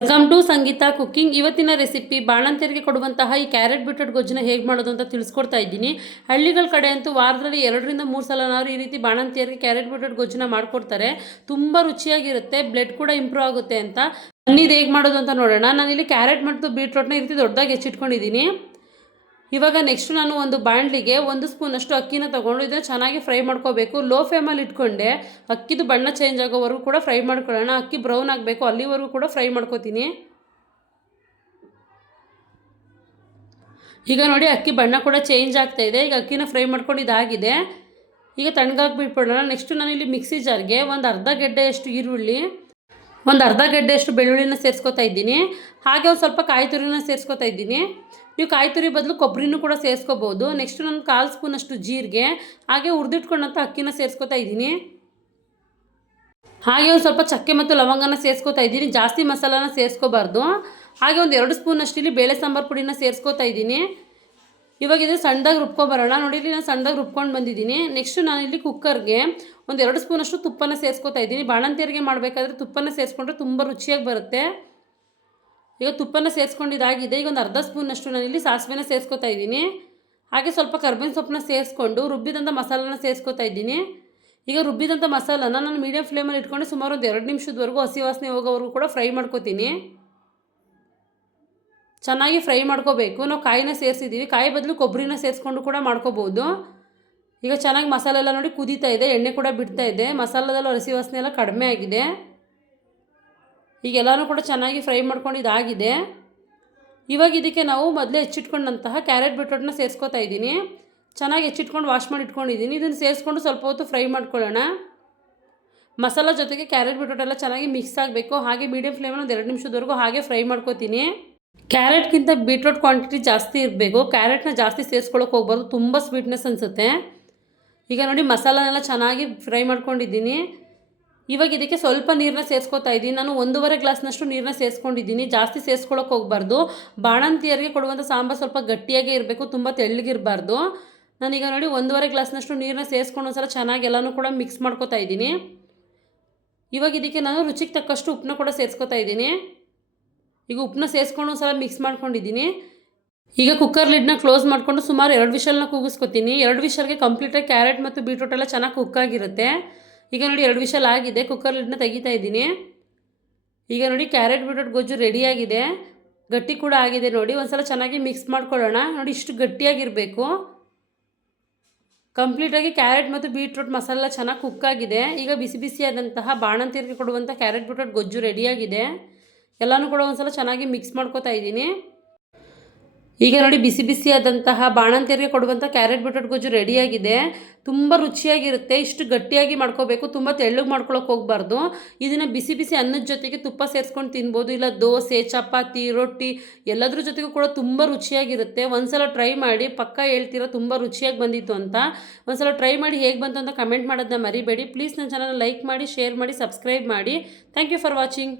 Welcome to Sangeetha cooking. ಇವತ್ತಿನ recipe ಬಾಣಂತಿಯರಿಗೆ ಕೊಡುವಂತಹ ಈ ಕ್ಯಾರೆಟ್ ಬೀಟ್ರೂಟ್ ಗೊಜ್ಜನ್ನ ಹೇಗೆ ಮಾಡೋದು ಅಂತ ತಿಳಿಸ್ಕೊಡ್ತಾ ಇದ್ದೀನಿ. ಹಳ್ಳಿಗಳ ಕಡೆ ಅಂತೂ ವಾರದಲ್ಲಿ 2ರಿಂದ 3 ಸಲನಾದ್ರು ಈ ರೀತಿ ಬಾಣಂತಿಯರಿಗೆ ಕ್ಯಾರೆಟ್ ಬೀಟ್ರೂಟ್ ಗೊಜ್ಜನ್ನ ಮಾಡಿಕೊಡ್ತಾರೆ. ತುಂಬ ರುಚಿಯಾಗಿರುತ್ತೆ, ಬ್ಲಡ್ ಕೂಡ ಇಂಪ್ರೂವ್ ಆಗುತ್ತೆ ಅಂತ. ಇದು ಹೇಗೆ ಮಾಡೋದು ಅಂತ ನೋಡೋಣ. ನಾನಿಲ್ಲಿ ಕ್ಯಾರೆಟ್ ಮತ್ತು ಬೀಟ್ರೂಟ್ನ ಈ ರೀತಿ ದೊಡ್ಡದಾಗಿ ಹೆಚ್ಚಿಟ್ಕೊಂಡಿದ್ದೀನಿ. ಇವಾಗ ನೆಕ್ಸ್ಟ್ ನಾನು ಒಂದು ಬಾಣಲಿಗೆ 1 ಸ್ಪೂನಷ್ಟು ಅಕ್ಕಿನ ತೊಗೊಂಡು ಇದನ್ನು ಚೆನ್ನಾಗಿ ಫ್ರೈ ಮಾಡ್ಕೋಬೇಕು. ಲೋ ಫ್ಲೇಮಲ್ಲಿ ಇಟ್ಕೊಂಡೆ ಅಕ್ಕಿದು ಬಣ್ಣ ಚೇಂಜ್ ಆಗೋವರೆಗೂ ಕೂಡ ಫ್ರೈ ಮಾಡ್ಕೊಳ್ಳೋಣ. ಅಕ್ಕಿ ಬ್ರೌನ್ ಆಗಬೇಕು, ಅಲ್ಲಿವರೆಗೂ ಕೂಡ ಫ್ರೈ ಮಾಡ್ಕೋತೀನಿ. ಈಗ ನೋಡಿ ಅಕ್ಕಿ ಬಣ್ಣ ಕೂಡ ಚೇಂಜ್ ಆಗ್ತಾಯಿದೆ. ಈಗ ಅಕ್ಕಿನ ಫ್ರೈ ಮಾಡ್ಕೊಂಡು ಇದಾಗಿದೆ. ಈಗ ತಣ್ಣಗಾಗ್ಬಿಟ್ಬಿಡೋಣ. ನೆಕ್ಸ್ಟು ನಾನಿಲ್ಲಿ ಮಿಕ್ಸಿ ಜಾರ್ಗೆ ಒಂದು ಅರ್ಧ ಗೆಡ್ಡೆಯಷ್ಟು ಈರುಳ್ಳಿ, ಒಂದು ಅರ್ಧ ಗೆಡ್ಡೆಯಷ್ಟು ಬೆಳ್ಳುಳ್ಳಿನ ಸೇರಿಸ್ಕೊತಾ ಇದ್ದೀನಿ. ಹಾಗೆ ಒಂದು ಸ್ವಲ್ಪ ಕಾಯಿ ತುರಿನ ಸೇರಿಸ್ಕೊತಾ ಇದ್ದೀನಿ. ನೀವು ಕಾಯಿ ತುರಿ ಬದಲು ಕೊಬ್ಬರಿನೂ ಕೂಡ ಸೇರಿಸ್ಕೋಬೋದು. ನೆಕ್ಸ್ಟು ನಾನು 1/4 ಸ್ಪೂನಷ್ಟು ಜೀರಿಗೆ, ಹಾಗೆ ಹುರಿದಿಟ್ಕೊಂಡಂಥ ಅಕ್ಕಿನ ಸೇರಿಸ್ಕೊತಾ ಇದ್ದೀನಿ. ಹಾಗೆ ಒಂದು ಸ್ವಲ್ಪ ಚಕ್ಕೆ ಮತ್ತು ಲವಂಗನ ಸೇರಿಸ್ಕೊತಾ ಇದ್ದೀನಿ. ಜಾಸ್ತಿ ಮಸಾಲಾನ ಸೇರಿಸ್ಕೋಬಾರ್ದು. ಹಾಗೆ ಒಂದು 2 ಸ್ಪೂನಷ್ಟು ಇಲ್ಲಿ ಬೇಳೆ ಸಾಂಬಾರು ಪುಡಿನ ಸೇರಿಸ್ಕೊತಾ ಇದ್ದೀನಿ. ಇವಾಗ ಇದು ಸಣ್ಣದಾಗಿ ರುಬ್ಕೊಬರೋಣ. ನೋಡಿ ಇಲ್ಲಿ ನಾನು ಸಣ್ಣದಾಗಿ ರುಬ್ಕೊಂಡು ಬಂದಿದ್ದೀನಿ. ನೆಕ್ಸ್ಟು ನಾನಿಲ್ಲಿ ಕುಕ್ಕರ್ಗೆ ಒಂದು 2 ಸ್ಪೂನಷ್ಟು ತುಪ್ಪನ ಸೇರಿಸ್ಕೊತಾ ಇದ್ದೀನಿ. ಬಾಣಂತಿಯರಿಗೆ ಮಾಡಬೇಕಾದ್ರೆ ತುಪ್ಪನ ಸೇರಿಸ್ಕೊಂಡ್ರೆ ತುಂಬ ರುಚಿಯಾಗಿ ಬರುತ್ತೆ. ಈಗ ತುಪ್ಪನ ಸೇರಿಸ್ಕೊಂಡಿದ್ದಾಗಿದೆ. ಈಗ ಒಂದು ಅರ್ಧ ಸ್ಪೂನಷ್ಟು ನಾನಿಲ್ಲಿ ಸಾಸಿವೆನ ಸೇರಿಸ್ಕೊತಾ ಇದ್ದೀನಿ. ಹಾಗೆ ಸ್ವಲ್ಪ ಕರ್ಬೇವಿನ ಸೊಪ್ಪನ್ನ ಸೇರಿಸ್ಕೊಂಡು ರುಬ್ಬಿದಂಥ ಮಸಾಲನ ಸೇರಿಸ್ಕೊತಾ ಇದ್ದೀನಿ. ಈಗ ರುಬ್ಬಿದಂಥ ಮಸಾಲನ ನಾನು ಮೀಡಿಯಮ್ ಫ್ಲೇಮಲ್ಲಿ ಇಟ್ಕೊಂಡು ಸುಮಾರು ಒಂದು 2 ನಿಮಿಷದವರೆಗೂ ಹಸಿ ವಾಸನೆ ಹೋಗೋವರೆಗೂ ಕೂಡ ಫ್ರೈ ಮಾಡ್ಕೋತೀನಿ. ಚೆನ್ನಾಗಿ ಫ್ರೈ ಮಾಡ್ಕೋಬೇಕು. ನಾವು ಕಾಯಿನ ಸೇರಿಸಿದ್ದೀವಿ, ಕಾಯಿ ಬದಲು ಕೊಬ್ಬರಿನ ಸೇರಿಸ್ಕೊಂಡು ಕೂಡ ಮಾಡ್ಕೋಬೋದು. ಈಗ ಚೆನ್ನಾಗಿ ಮಸಾಲೆ ಎಲ್ಲ ನೋಡಿ ಕುದೀತಾ ಇದೆ, ಎಣ್ಣೆ ಕೂಡ ಬಿಡ್ತಾ ಇದೆ. ಮಸಾಲದಲ್ಲೂ ಹಸಿ ವಾಸನೆ ಎಲ್ಲ ಕಡಿಮೆ ಆಗಿದೆ. ಈಗೆಲ್ಲನೂ ಕೂಡ ಚೆನ್ನಾಗಿ ಫ್ರೈ ಮಾಡ್ಕೊಂಡಿದ್ದಾಗಿದೆ. ಇವಾಗ ಇದಕ್ಕೆ ನಾವು ಮೊದಲೇ ಹೆಚ್ಚಿಟ್ಕೊಂಡಂತಹ ಕ್ಯಾರೆಟ್ ಬೀಟ್ರೂಟ್ನ ಸೇರಿಸ್ಕೊತಾ ಇದ್ದೀನಿ. ಚೆನ್ನಾಗಿ ಹೆಚ್ಚಿಟ್ಕೊಂಡು ವಾಶ್ ಮಾಡಿ ಇಟ್ಕೊಂಡಿದ್ದೀನಿ. ಇದನ್ನು ಸೇರಿಸ್ಕೊಂಡು ಸ್ವಲ್ಪ ಹೊತ್ತು ಫ್ರೈ ಮಾಡ್ಕೊಳ್ಳೋಣ. ಮಸಾಲ ಜೊತೆಗೆ ಕ್ಯಾರೆಟ್ ಬೀಟ್ರೂಟ್ ಎಲ್ಲ ಚೆನ್ನಾಗಿ ಮಿಕ್ಸ್ ಆಗಬೇಕು. ಹಾಗೆ ಮೀಡಿಯಮ್ ಫ್ಲೇಮಲ್ಲಿ ಒಂದು 2 ನಿಮಿಷದವರೆಗೂ ಹಾಗೆ ಫ್ರೈ ಮಾಡ್ಕೋತೀನಿ. ಕ್ಯಾರೆಟ್ಗಿಂತ ಬೀಟ್ರೂಟ್ ಕ್ವಾಂಟಿಟಿ ಜಾಸ್ತಿ ಇರಬೇಕು. ಕ್ಯಾರೆಟ್ನ ಜಾಸ್ತಿ ಸೇರಿಸ್ಕೊಳ್ಳೋಕೆ ಹೋಗ್ಬಾರ್ದು, ತುಂಬ ಸ್ವೀಟ್ನೆಸ್ ಅನಿಸುತ್ತೆ. ಈಗ ನೋಡಿ ಮಸಾಲನೆಲ್ಲ ಚೆನ್ನಾಗಿ ಫ್ರೈ ಮಾಡ್ಕೊಂಡಿದ್ದೀನಿ. ಇವಾಗ ಇದಕ್ಕೆ ಸ್ವಲ್ಪ ನೀರನ್ನ ಸೇರಿಸ್ಕೊತಾ ಇದ್ದೀನಿ. ನಾನು 1.5 ಗ್ಲಾಸ್ನಷ್ಟು ನೀರನ್ನ ಸೇರಿಸ್ಕೊಂಡಿದ್ದೀನಿ. ಜಾಸ್ತಿ ಸೇರಿಸ್ಕೊಳ್ಳೋಕೆ ಹೋಗಬಾರ್ದು. ಬಾಣಂತಿಯರಿಗೆ ಕೊಡುವಂಥ ಸಾಂಬಾರು ಸ್ವಲ್ಪ ಗಟ್ಟಿಯಾಗೇ ಇರಬೇಕು, ತುಂಬ ತೆಳ್ಳಗಿರಬಾರ್ದು. ನಾನೀಗ ನೋಡಿ 1.5 ಗ್ಲಾಸ್ನಷ್ಟು ನೀರನ್ನ ಸೇರಿಸ್ಕೊಂಡು ಒಂದ್ಸಲ ಚೆನ್ನಾಗಿ ಎಲ್ಲನೂ ಕೂಡ ಮಿಕ್ಸ್ ಮಾಡ್ಕೊತಾ ಇದ್ದೀನಿ. ಇವಾಗ ಇದಕ್ಕೆ ನಾನು ರುಚಿಗೆ ತಕ್ಕಷ್ಟು ಉಪ್ಪನ್ನ ಕೂಡ ಸೇರಿಸ್ಕೊತಾ ಇದ್ದೀನಿ. ಈಗ ಉಪ್ಪನ್ನ ಸೇರಿಸ್ಕೊಂಡು ಒಂದ್ಸಲ ಮಿಕ್ಸ್ ಮಾಡ್ಕೊಂಡಿದ್ದೀನಿ. ಈಗ ಕುಕ್ಕರ್ ಲಿಡ್ನ ಕ್ಲೋಸ್ ಮಾಡಿಕೊಂಡು ಸುಮಾರು 2 ವಿಷಲ್ನ ಕೂಗಿಸ್ಕೊತೀನಿ. 2 ವಿಷಲ್ಗೆ ಕಂಪ್ಲೀಟಾಗಿ ಕ್ಯಾರೆಟ್ ಮತ್ತು ಬೀಟ್ರೂಟ್ ಎಲ್ಲ ಚೆನ್ನಾಗಿ ಕುಕ್ಕಾಗಿರುತ್ತೆ. ಈಗ ನೋಡಿ 2 ವಿಷಲ್ ಆಗಿದೆ. ಕುಕ್ಕರ್ ಲಿಡ್ನ ತೆಗಿತಾ ಇದ್ದೀನಿ. ಈಗ ನೋಡಿ ಕ್ಯಾರೆಟ್ ಬೀಟ್ರೂಟ್ ಗೊಜ್ಜು ರೆಡಿಯಾಗಿದೆ, ಗಟ್ಟಿ ಕೂಡ ಆಗಿದೆ. ನೋಡಿ ಒಂದ್ಸಲ ಚೆನ್ನಾಗಿ ಮಿಕ್ಸ್ ಮಾಡ್ಕೊಳ್ಳೋಣ. ನೋಡಿ ಇಷ್ಟು ಗಟ್ಟಿಯಾಗಿರಬೇಕು. ಕಂಪ್ಲೀಟಾಗಿ ಕ್ಯಾರೆಟ್ ಮತ್ತು ಬೀಟ್ರೂಟ್ ಮಸಾಲ ಚೆನ್ನಾಗಿ ಕುಕ್ಕಾಗಿದೆ. ಈಗ ಬಿಸಿ ಬಿಸಿಯಾದಂತಹ ಬಾಣಂತಿಯರಿಗೆ ಕೊಡುವಂಥ ಕ್ಯಾರೆಟ್ ಬೀಟ್ರೂಟ್ ಗೊಜ್ಜು ರೆಡಿಯಾಗಿದೆ. ಎಲ್ಲನೂ ಕೂಡ ಒಂದ್ಸಲ ಚೆನ್ನಾಗಿ ಮಿಕ್ಸ್ ಮಾಡ್ಕೊತಾ ಇದ್ದೀನಿ. ಈಗ ನೋಡಿ ಬಿಸಿ ಬಿಸಿಯಾದಂತಹ ಬಾಣಂತಿಯರಿಗೆ ಕೊಡುವಂಥ ಕ್ಯಾರೆಟ್ ಬೀಟ್ರೂಟ್ ಗೊಜ್ಜು ರೆಡಿಯಾಗಿದೆ. ತುಂಬ ರುಚಿಯಾಗಿರುತ್ತೆ. ಇಷ್ಟು ಗಟ್ಟಿಯಾಗಿ ಮಾಡ್ಕೋಬೇಕು, ತುಂಬ ತೆಳ್ಳಗೆ ಮಾಡ್ಕೊಳಕ್ಕೆ ಹೋಗಬಾರ್ದು. ಇದನ್ನು ಬಿಸಿ ಬಿಸಿ ಅನ್ನದ ಜೊತೆಗೆ ತುಪ್ಪ ಸೇರಿಸ್ಕೊಂಡು ತಿನ್ಬೋದು, ಇಲ್ಲ ದೋಸೆ, ಚಪಾತಿ, ರೊಟ್ಟಿ ಎಲ್ಲದ್ರ ಜೊತೆಗೂ ಕೂಡ ತುಂಬ ರುಚಿಯಾಗಿರುತ್ತೆ. ಒಂದ್ಸಲ ಟ್ರೈ ಮಾಡಿ, ಪಕ್ಕ ಹೇಳ್ತೀರಾ ತುಂಬ ರುಚಿಯಾಗಿ ಬಂದಿತ್ತು ಅಂತ. ಒಂದ್ಸಲ ಟ್ರೈ ಮಾಡಿ ಹೇಗೆ ಬಂತು ಅಂತ ಕಮೆಂಟ್ ಮಾಡೋದನ್ನ ಮರಿಬೇಡಿ. ಪ್ಲೀಸ್ ನನ್ನ ಚಾನಲ್ನ ಲೈಕ್ ಮಾಡಿ, ಶೇರ್ ಮಾಡಿ, ಸಬ್ಸ್ಕ್ರೈಬ್ ಮಾಡಿ. Thank you for watching.